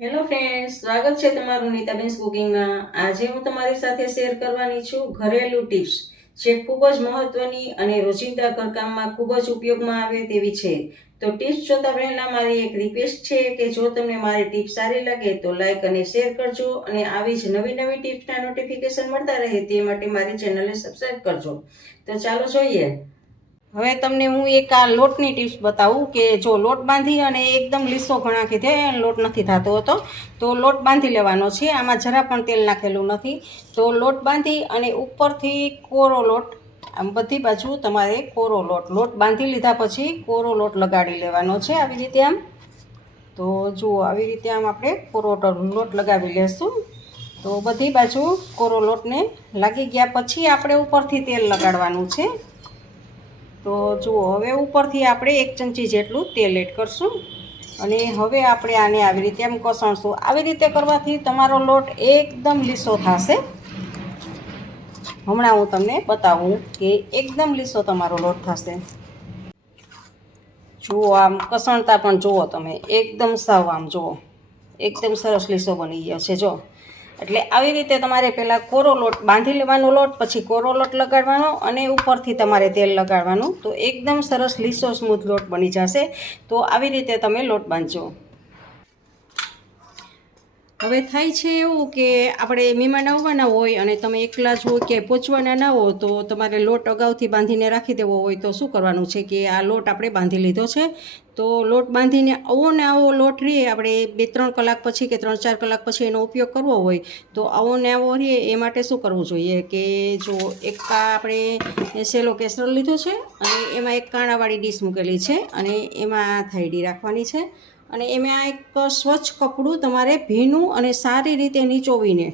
Hello friends, સ્વાગત છે તમારું નીતાબેન્સ કુકિંગમાં। આજે હું તમારી સાથે શેર કરવાની છું ઘરેલું ટિપ્સ, જે ખૂબ જ મહત્વની અને રોજિંદા ઘરકામમાં ખૂબ જ ઉપયોગમાં આવે તેવી છે। તો ટિપ્સ જોતા પહેલા મારી એક રિક્વેસ્ટ છે કે જો તમને મારી ટિપ્સ સારી લાગે તો લાઈક અને શેર કરજો, અને આવી જ નવી નવી ટિપ્સના નોટિફિકેશન મળતા રહે તે માટે મારી ચેનલને સબસ્ક્રાઈબ કરજો। તો ચાલો જોઈએ। હવે તમને હું એક આ લોટની ટિપ્સ બતાવું કે જો લોટ બાંધી અને એકદમ લીસો ઘણા કીધે લોટ નથી થતો હતો, તો લોટ બાંધી લેવાનો છે। આમાં જરા પણ તેલ નાખેલું નથી। તો લોટ બાંધી અને ઉપરથી કોરો લોટ, આમ બધી બાજુ તમારે કોરો લોટ બાંધી લીધા પછી કોરો લોટ લગાડી લેવાનો છે આવી રીતે આમ। તો જુઓ આવી રીતે આમ આપણે કોરો લોટ લગાવી લેશું। તો બધી બાજુ કોરો લોટને લાગી ગયા પછી આપણે ઉપરથી તેલ લગાડવાનું છે। તો જુઓ હવે ઉપરથી આપણે 1 ચમચી જેટલું તેલ એડ કરશું, અને હવે આપણે આને આવી રીતે આમ કસણશું। આવી રીતે કરવાથી તમારો લોટ એકદમ લીસો થશે। હમણાં હું તમને બતાવું કે એકદમ લીસો તમારો લોટ થશે। જુઓ આમ કસણતા પણ જુઓ તમે, એકદમ સાવ આમ જુઓ એકદમ સરસ લીસો બની ગયો છે જો। એટલે આવી રીતે તમારે પહેલાં કોરો લોટ બાંધી લેવાનો, લોટ પછી કોરો લોટ લગાડવાનો અને ઉપરથી તમારે તેલ લગાડવાનું, તો એકદમ સરસ લીસો સ્મૂથ લોટ બની જશે। તો આવી રીતે તમે લોટ બાંધજો। હવે થાય છે એવું કે આપણે મહેમાન આવવાના હોય અને તમે એકલા જ હો કે પહોંચવાના ના હો, તો તમારે લોટ અગાઉથી બાંધીને રાખી દેવો હોય તો શું કરવાનું છે કે આ લોટ આપણે બાંધી લીધો છે। તો લોટ બાંધીને આવો ને આવો લોટ રહીએ, આપણે 2-3 કલાક પછી કે 3-4 કલાક પછી એનો ઉપયોગ કરવો હોય તો આવો ને આવો રહીએ એ માટે શું કરવું જોઈએ કે જો એક આપણે સેલો કેસરોલ લીધો છે અને એમાં એક કાણાવાળી ડીશ મૂકેલી છે અને એમાં થાયડી રાખવાની છે, અને એમાં એક સ્વચ્છ કપડું તમારે ભીનું અને સારી રીતે નીચોવીને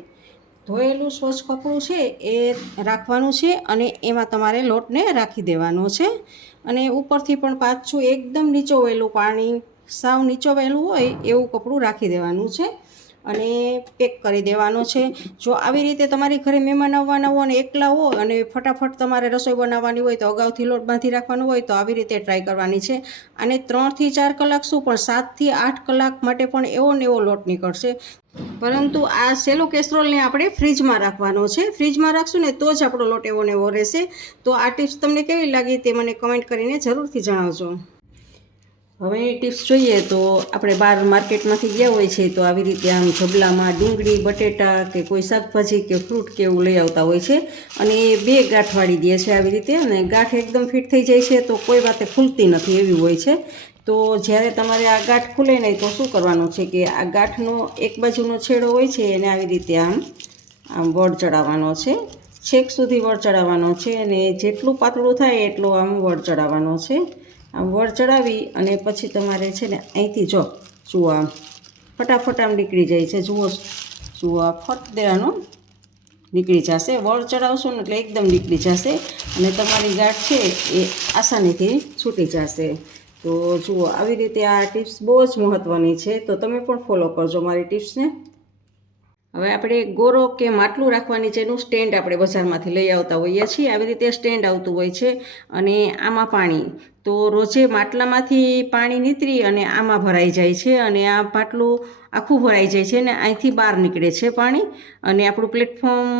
ધોયેલું સ્વચ્છ કપડું છે એ રાખવાનું છે, અને એમાં તમારે લોટને રાખી દેવાનો છે। અને ઉપરથી પણ પાછું એકદમ નીચોવેલું પાણી, સાવ નીચોવેલું હોય એવું કપડું રાખી દેવાનું છે અને પેક કરી દેવાનો છે। જો આવી રીતે તમારી ઘરે મહેમાન આવવાના હોય અને એકલા હોય અને ફટાફટ તમારે રસોઈ બનાવવાની હોય તો અગાઉથી લોટ બાંધી રાખવાનો હોય તો આવી રીતે ટ્રાય કરવાની છે। અને 3-4 કલાક શું પણ 7થી 8 કલાક માટે પણ એવો ને એવો લોટ નીકળશે। પરંતુ આ સેલો કેસરોલને આપણે ફ્રીજમાં રાખવાનો છે। ફ્રીજમાં રાખશું ને તો જ આપણો લોટ એવો ને એવો રહેશે। તો આ ટિપ્સ તમને કેવી લાગી તે મને કમેન્ટ કરીને જરૂરથી જણાવજો। હવે એ ટિપ્સ જોઈએ તો આપણે બહાર માર્કેટમાંથી ગયા હોય છે તો આવી રીતે આમ ઝબલામાં ડુંગળી, બટેટા કે કોઈ શાકભાજી કે ફ્રૂટ કે એવું લઈ આવતા હોય છે, અને એ 2 ગાંઠ વાળી દે છે આવી રીતે, અને ગાંઠ એકદમ ફિટ થઈ જાય છે તો કોઈ વાતે ફૂલતી નથી એવી હોય છે। તો જ્યારે તમારે આ ગાંઠ ખુલે નહીં તો શું કરવાનું છે કે આ ગાંઠનો એક બાજુનો છેડો હોય છે એને આવી રીતે આમ વળ ચડાવવાનો છે, છેક સુધી વળ ચડાવવાનો છે, અને જેટલું પાતળું થાય એટલું આમ વળ ચડાવવાનો છે। આમ વળ ચડાવી અને પછી તમારે છે ને અહીંથી જુઓ આમ ફટાફટ આમ નીકળી જાય છે। જુઓ આ ફટ દેવાનો નીકળી જશે, વળ ચડાવશો ને એટલે એકદમ નીકળી જશે અને તમારી ગાંઠ છે એ આસાનીથી છૂટી જશે। તો જુઓ આવી રીતે આ ટિપ્સ બહુ જ મહત્ત્વની છે, તો તમે પણ ફોલો કરજો મારી ટિપ્સને। હવે આપણે ગોરો કે માટલું રાખવાની જેનું સ્ટેન્ડ આપણે બજારમાંથી લઈ આવતા હોઈએ છીએ, આવી રીતે સ્ટેન્ડ આવતું હોય છે, અને આમાં પાણી તો રોજે માટલામાંથી પાણી નીતરી અને આમાં ભરાઈ જાય છે, અને આ માટલું આખું ભરાઈ જાય છે ને અહીંથી બહાર નીકળે છે પાણી, અને આપણું પ્લેટફોર્મ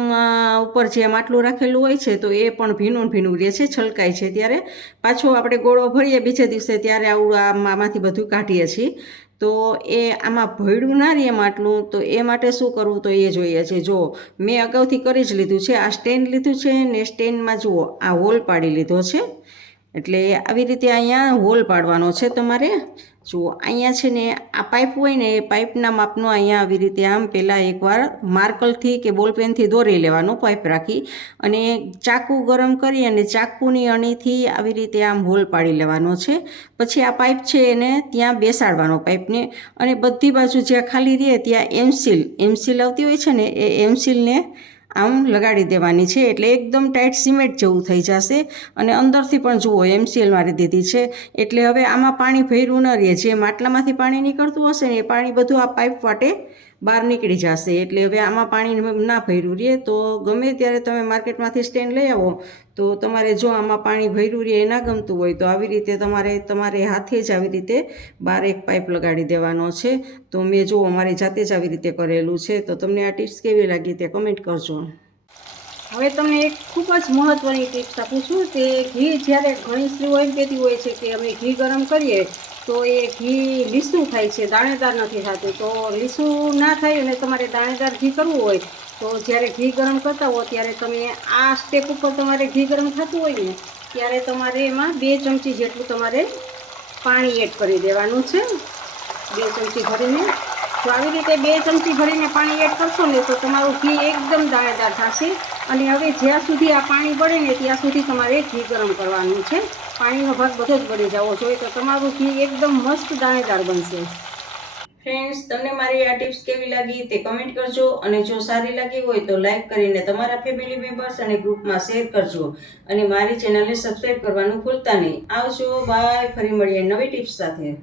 ઉપર જે માટલું રાખેલું હોય છે તો એ પણ ભીનું ભીનું રહે છે, છલકાય છે ત્યારે પાછો આપણે ગોળો ભરીએ બીજે દિવસે ત્યારે આમાંથી બધું કાઢીએ છીએ। તો એ આમાં ભયડું ના રહે માટલું, તો એ માટે શું કરવું તો એ જોઈએ છે। જો મેં અગાઉથી કરી જ લીધું છે, આ સ્ટેન્ડ લીધું છે ને સ્ટેન્ડમાં જુઓ આ હોલ પાડી લીધો છે, એટલે આવી રીતે અહીંયા હોલ પાડવાનો છે તમારે। જુઓ અહીંયા છે ને આ પાઇપ હોય ને એ પાઇપના માપનો અહીંયા આવી રીતે આમ પહેલાં એકવાર માર્કરથી કે બોલપેનથી દોરી લેવાનો પાઇપ રાખી, અને ચાકુ ગરમ કરી અને ચાકુની અણીથી આવી રીતે આમ હોલ પાડી લેવાનો છે। પછી આ પાઇપ છે એને ત્યાં બેસાડવાનો પાઇપને, અને બધી બાજુ જ્યાં ખાલી રહે ત્યાં એમસીલ આવતી હોય છે ને એ એમસીલને આમ લગાડી દેવાની છે, એટલે એકદમ ટાઈટ સિમેન્ટ જેવું થઈ જશે। અને અંદરથી પણ જુઓ એમસીલ મારી દીધી છે, એટલે હવે આમાં પાણી ભર્યું ન રહે, જે માટલામાંથી પાણી નીકળતું હશે ને એ પાણી બધું આ પાઇપ વાટે બહાર નીકળી જશે. એટલે હવે આમાં પાણી ના ભર્યું રહે તો ગમે ત્યારે તમે માર્કેટમાંથી સ્ટેન્ડ લઈ આવો તો તમારે જો આમાં પાણી ભર્યું રહે ના ગમતું હોય તો આવી રીતે તમારે હાથે જ આવી રીતે બહાર એક પાઇપ લગાડી દેવાનો છે. તો મેં જો અમારી જાતે જ આવી રીતે કરેલું છે. તો તમને આ ટિપ્સ કેવી લાગી તે કમેન્ટ કરજો. હવે તમને એક ખૂબ જ મહત્ત્વની ટિપ્સ આપું છું કે ઘી જ્યારે ઘણી સ્ત્રીઓ એમ કહેતી હોય છે કે અમે ઘી ગરમ કરીએ તો એ ઘી લીસું થાય છે, દાણેદાર નથી થતું. તો લીસું ના થાય અને તમારે દાણેદાર ઘી કરવું હોય તો જ્યારે ઘી ગરમ કરતા હો ત્યારે તમે આ સ્ટેપ ઉપર તમારે ઘી ગરમ થતું હોય ને ત્યારે તમારે એમાં 2 ચમચી જેટલું તમારે પાણી એડ કરી દેવાનું છે. 2 ચમચી ભરીને તો આવી રીતે 2 ચમચી ભરીને પાણી એડ કરશો ને તો તમારું ઘી એકદમ દાણેદાર થશે. અને હવે જ્યાં સુધી આ પાણી બળે ને ત્યાં સુધી તમારે ઘી ગરમ કરવાનું છે. પાણીનો ભાગ બધો જ બળી જવો જોઈએ તો તમારું ઘી એકદમ મસ્ત દાણેદાર બનશે. ફ્રેન્ડ્સ, તમને મારી આ ટિપ્સ કેવી લાગી તે કમેન્ટ કરજો અને જો સારી લાગી હોય તો લાઈક કરીને તમારા ફેમિલી મેમ્બર્સ અને ગ્રુપમાં શેર કરજો અને મારી ચેનલને સબસ્ક્રાઈબ કરવાનું ભૂલતા નહીં. આવજો, બાય. ફરી મળીએ નવી ટિપ્સ સાથે.